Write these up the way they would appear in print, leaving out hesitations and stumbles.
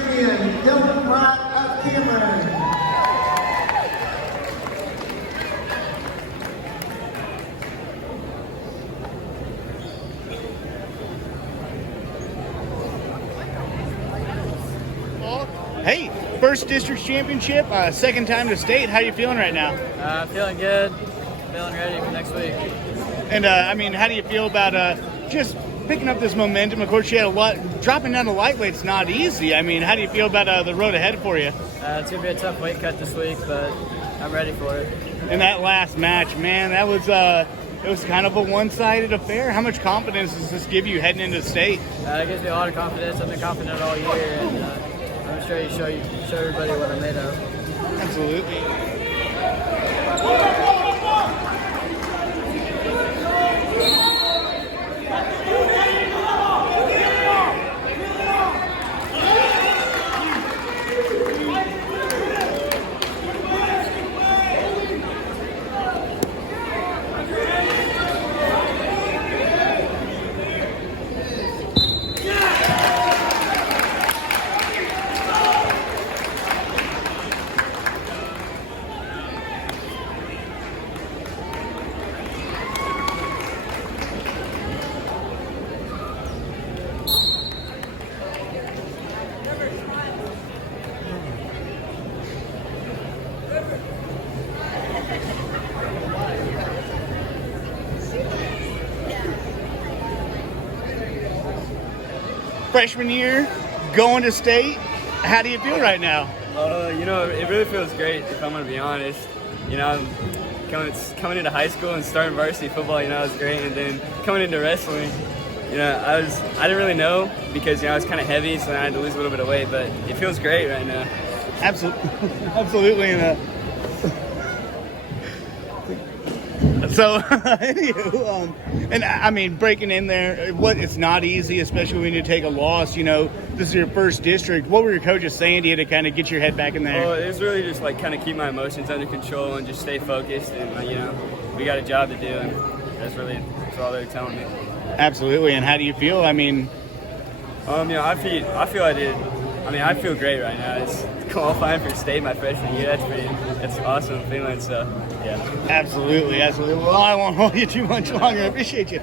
champion, Dylan Mott of Cameron. Hey, first district championship, second time to state. How you feeling right now? Feeling good. Feeling ready for next week. And I mean, how do you feel about just picking up this momentum? Of course, you had a lot. Dropping down to lightweight's not easy. I mean, how do you feel about the road ahead for you? It's gonna be a tough weight cut this week, but I'm ready for it. And that last match, man, that was it was kind of a one-sided affair. How much confidence does this give you heading into state? It gives me a lot of confidence. I've been confident all year, and I'm sure show everybody what I'm made of. Absolutely. Freshman year, going to state. How do you feel right now? It really feels great, if I'm going to be honest. Coming into high school and starting varsity football, was great. And then coming into wrestling, I didn't really know because, I was kind of heavy, so I had to lose a little bit of weight. But it feels great right now. Absolutely. So, anywho, and I mean, breaking in there, it's not easy, especially when you take a loss. This is your first district. What were your coaches saying to you to kind of get your head back in there? Well, it was really just kind of keep my emotions under control and just stay focused. And we got a job to do, and that's all they're telling me. Absolutely. And how do you feel? I mean, I feel great right now. It's qualifying for state my freshman year. That's awesome feeling. So, yeah. Absolutely. Well, I won't hold you too much longer. I appreciate you.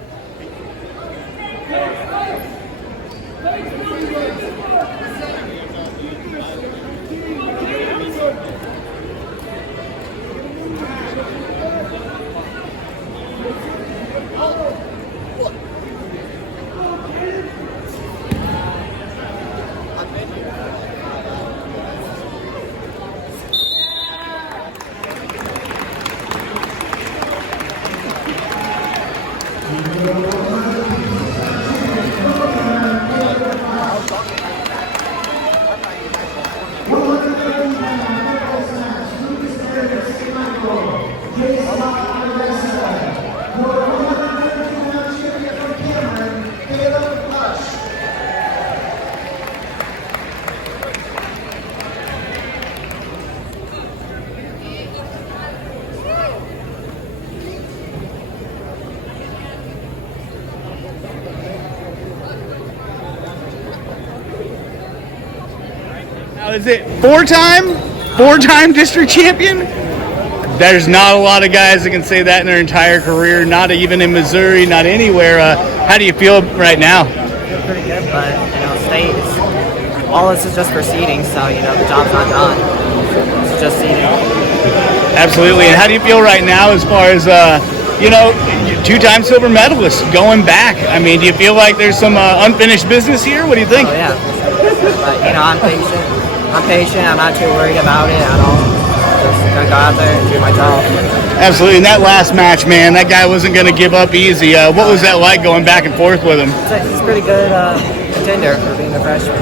Now, is it four-time district champion? There's not a lot of guys that can say that in their entire career, not even in Missouri, not anywhere. How do you feel right now? I feel pretty good, but, state all this is just for seeding, so, the job's not done. It's just seeding. Absolutely. And how do you feel right now as far as, two-time silver medalist going back? I mean, do you feel like there's some unfinished business here? What do you think? Oh, yeah. But, I'm patient. I'm not too worried about it at all. Just going to go out there and do my job. Absolutely. In that last match, man, that guy wasn't going to give up easy. What was that like going back and forth with him? He's a pretty good contender for being a freshman,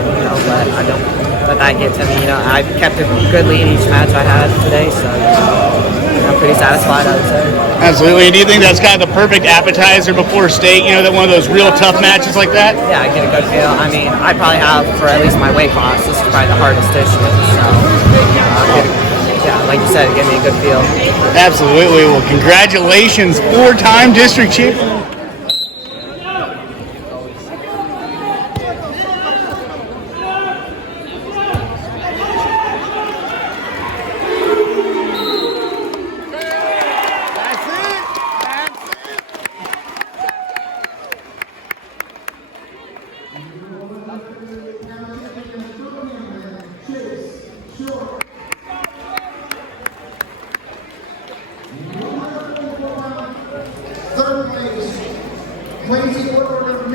but I don't let that get to me. I kept a good lead each match I had today, so I'm pretty satisfied, I would say. Absolutely. Do you think that's kind of the perfect appetizer before state, that one of those real tough matches like that? Yeah, I get a good feel. I mean, I probably have, for at least my weight class, this is probably the hardest issue, so like you said, it gave me a good feel. Absolutely. Well, congratulations, four-time district champion.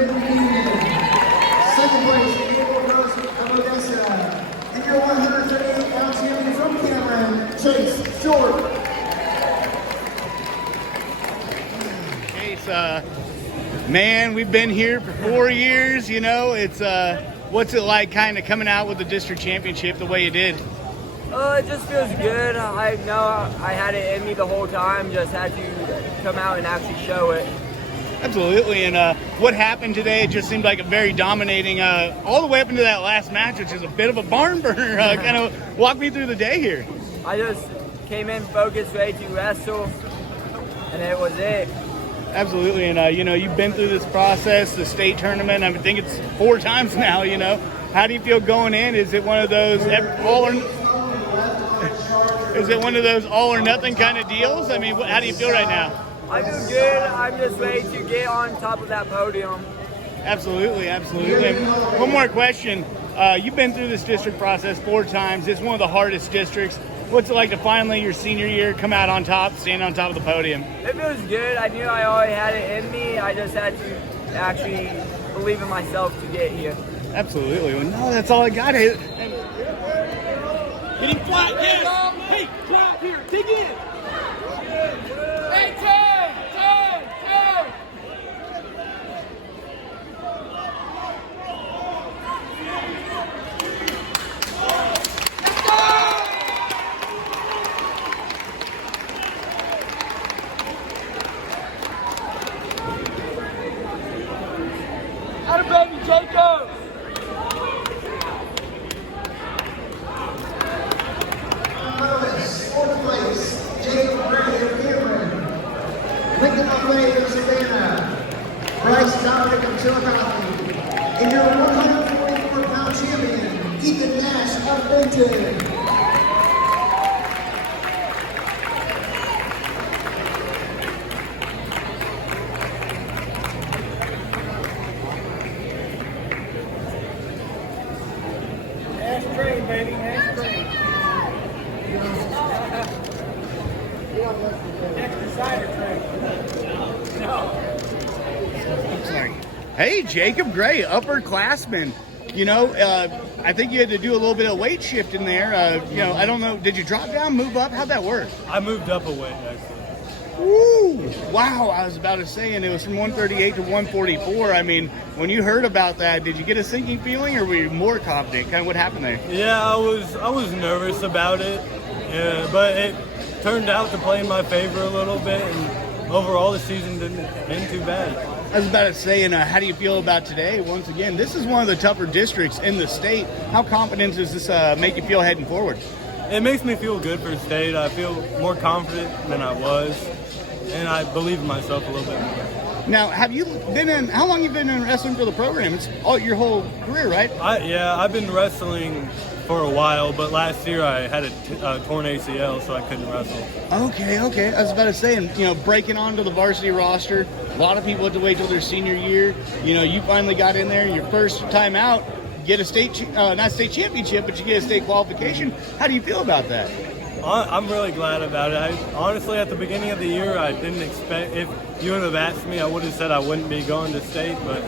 Second place, Abel Rose of Odessa. And your 138-pound champion from Cameron, Chase Short. Chase, man, we've been here for 4 years. You know, it's what's it like kind of coming out with the district championship the way you did? It just feels good. I know I had it in me the whole time, just had to come out and actually show it. Absolutely. And what happened today, it just seemed like a very dominating, all the way up into that last match, which is a bit of a barn burner. Kind of walk me through the day here. I just came in focused, ready to wrestle, and it was it. Absolutely. And, you know, you've been through this process, the state tournament. I think it's 4 times now, you know. How do you feel going in? Is it one of those all or nothing kind of deals? I mean, how do you feel right now? I feel good. I'm just ready to get on top of that podium. Absolutely, absolutely. And one more question. You've been through this district process 4 times. It's one of the hardest districts. What's it like to finally, your senior year, come out on top, stand on top of the podium? It feels good. I knew I already had it in me. I just had to actually believe in myself to get here. Absolutely. Well, no, that's all I got. Getting flat, yes. Hey, drop here. Dig in. Hey, turn. Let's go. Atta baby, Jacob. Fourth place, Jacob Gray of Cameron. Lincoln LaFleur of Savannah. Bryce Dominic of Chillicothe. And your 144-pound champion, Ethan Nash of Benton. Nash train, baby. Nash train. Extra cider train. Sorry. Hey, Jacob Gray, upperclassman. You know, I think you had to do a little bit of weight shift in there. You know, I don't know. Did you drop down, move up? How'd that work? I moved up a weight, actually. Woo! Wow, I was about to say, and it was from 138 to 144. I mean, when you heard about that, did you get a sinking feeling, or were you more confident? Kind of what happened there? Yeah, I was nervous about it, but it turned out to play in my favor a little bit, and overall the season didn't end too bad. I was about to say, and how do you feel about today? Once again, this is one of the tougher districts in the state. How confident does this make you feel heading forward? It makes me feel good for state. I feel more confident than I was, and I believe in myself a little bit more. Now, have you been in? How long have you been in wrestling for the program? It's all your whole career, right? I've been wrestling for a while, but last year I had a torn ACL, so I couldn't wrestle. Okay. I was about to say, and you know, breaking onto the varsity roster, a lot of people had to wait till their senior year. You know, you finally got in there. Your first time out, get a state, not state championship, but you get a state qualification. How do you feel about that? I'm really glad about it. Honestly, at the beginning of the year, I didn't expect. If you would have asked me, I would have said I wouldn't be going to state, but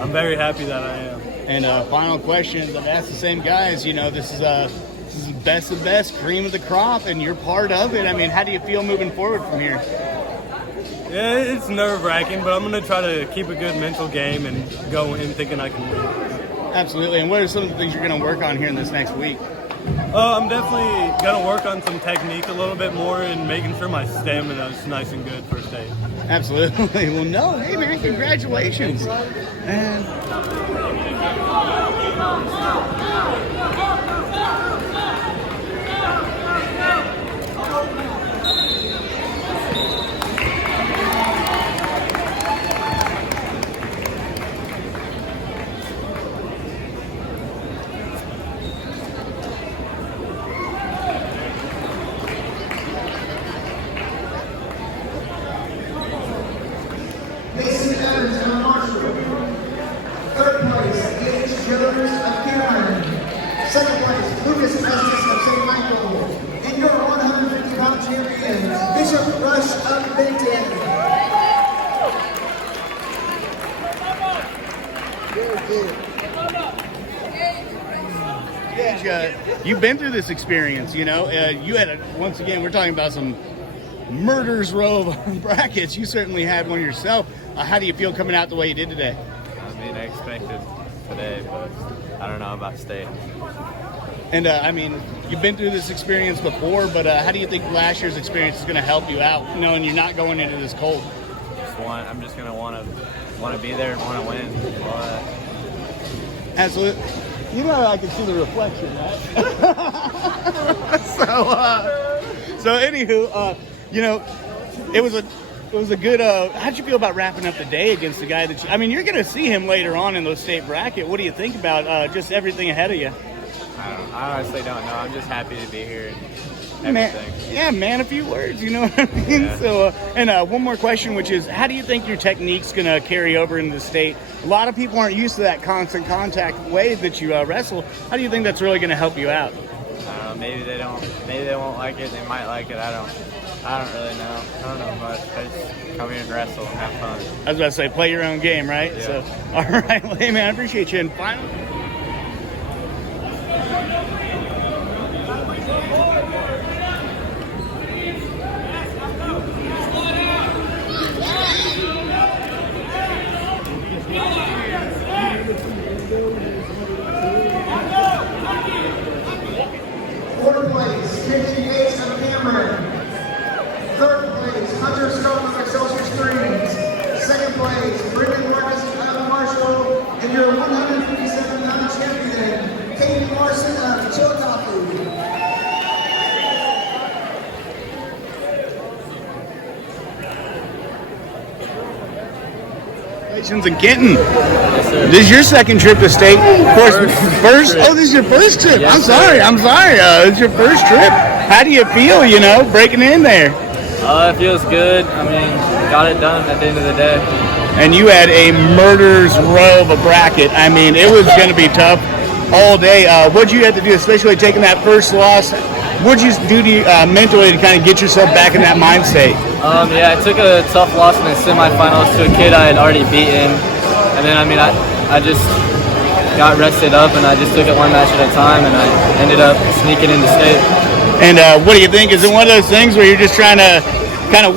I'm very happy that I am. And final questions, I've asked the same guys. You know, this is best of best, cream of the crop, and you're part of it. I mean, how do you feel moving forward from here? Yeah, it's nerve-wracking, but I'm going to try to keep a good mental game and go in thinking I can win. Absolutely. And what are some of the things you're going to work on here in this next week? I'm definitely going to work on some technique a little bit more and making sure my stamina is nice and good for state. Absolutely. Well, no, hey, man, congratulations. And Mason Evans of Marshall. Third place, Gage Jones of Cameron. Second place, Lucas Estes of St. Michael. And your 150-pound champion, Bishop Rush of Benton. stage. You've been through this experience, you know. You had, once again, we're talking about some murderers row of brackets. You certainly had one yourself. How do you feel coming out the way you did today? I mean, I expected today, but I don't know about state. And, I mean, you've been through this experience before, but how do you think last year's experience is going to help you out, knowing you're not going into this cold? I'm just going to want to be there and want to win. All that. Absolutely. You know, I can see the reflection, right? So anywho, you know, it was a good. How'd you feel about wrapping up the day against the guy that you're going to see him later on in the state bracket. What do you think about just everything ahead of you? I honestly don't know. I'm just happy to be here and everything. Man, a few words, you know what I mean? Yeah. So, and one more question, which is, how do you think your technique's going to carry over into the state? A lot of people aren't used to that constant contact way that you wrestle. How do you think that's really going to help you out? Maybe they don't. Maybe they won't like it. They might like it. I don't really know. I don't know much. I just come here and wrestle and have fun. I was about to say, play your own game, right? Yeah. So, all right, well, hey, man, I appreciate you. And finally, Fourth place, Casey Yates of Cameron. Third place, Hunter Stone of Excelsior Springs. Second place, Brendan Marcus of Marshall. And your 157-pound champion, Katie Larson of Chillicothe. congratulations in Kenton. This is your second trip to state. Of course, first. Oh, this is your first trip. Yes, I'm sorry. This is your first trip. How do you feel, breaking in there? It feels good. I mean, got it done at the end of the day. And you had a murderer's row of a bracket. I mean, it was going to be tough all day. What'd you have to do, especially taking that first loss? What'd you do mentally to kind of get yourself back in that mind state? I took a tough loss in the semifinals to a kid I had already beaten. And then, I just got rested up and I just took it one match at a time and I ended up sneaking into state. And what do you think? Is it one of those things where you're just trying to kind of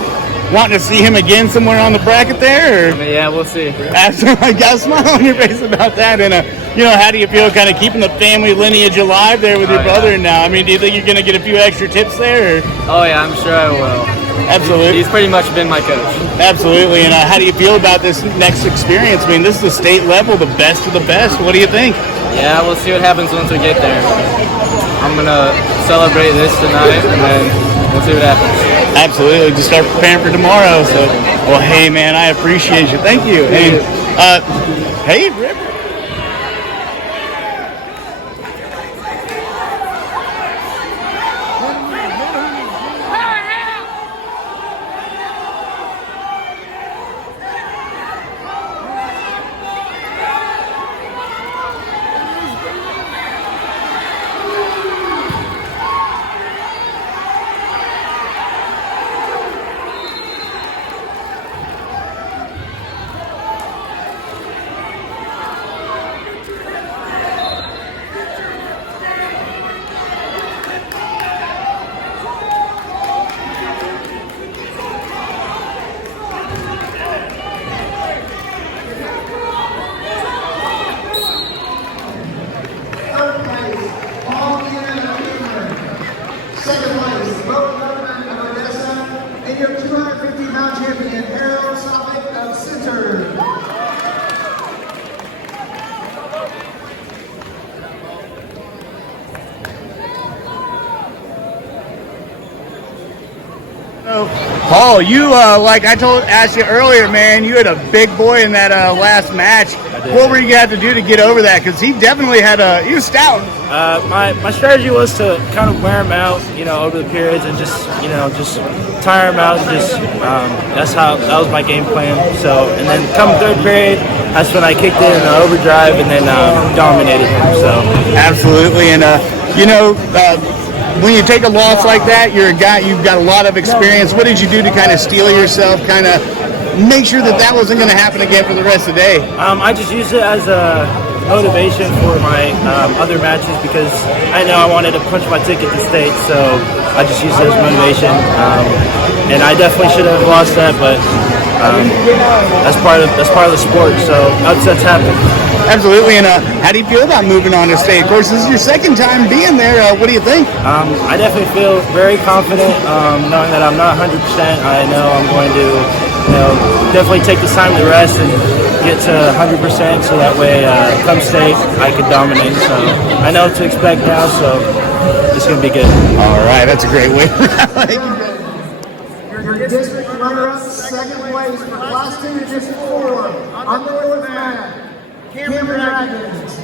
wanting to see him again somewhere on the bracket there? Or? Yeah, we'll see. Absolutely. I got a smile on your face about that. And, how do you feel kind of keeping the family lineage alive there with your brother now? Do you think you're going to get a few extra tips there? Or? Oh, yeah, I'm sure I will. Absolutely. He's pretty much been my coach. Absolutely. And how do you feel about this next experience? This is the state level, the best of the best. What do you think? Yeah, we'll see what happens once we get there. I'm going to celebrate this tonight, and then we'll see what happens. Absolutely. Just start preparing for tomorrow. So, well, hey, man, I appreciate you. Thank you. And, hey, River. Third place, Paul Cannon of Cameron. Second place, Bo Gutman of Odessa. And your 250-pound champion, Harold Salvik of Center. Paul, you like I asked you earlier, man, you had a big boy in that last match. What were you going to have to do to get over that? Because he definitely he was stout. My strategy was to kind of wear him out, over the periods and just tire him out. And that was my game plan. So, and then come third period, that's when I kicked in an overdrive and then dominated him. So, absolutely, and when you take a loss like that, you're a guy, you've got a lot of experience. What did you do to kind of steel yourself, kind of make sure that wasn't going to happen again for the rest of the day? I just used it as a motivation for my other matches because I know I wanted to punch my ticket to state, so I just used it as motivation. And I definitely should have lost that, but that's part of the sport. So upsets happen. Absolutely. And how do you feel about moving on to state? Of course, this is your second time being there. What do you think? I definitely feel very confident, knowing that I'm not 100%. I know I'm going to, definitely take this time to rest and get to 100%, so that way, come state, I can dominate. So I know what to expect now, so it's going to be good. All right, that's a great way. Your district runner-up, second place for Class 2 to District 4 on the north mat, Cameron Dragons.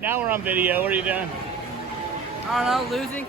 Now we're on video. What are you doing? I don't know, losing.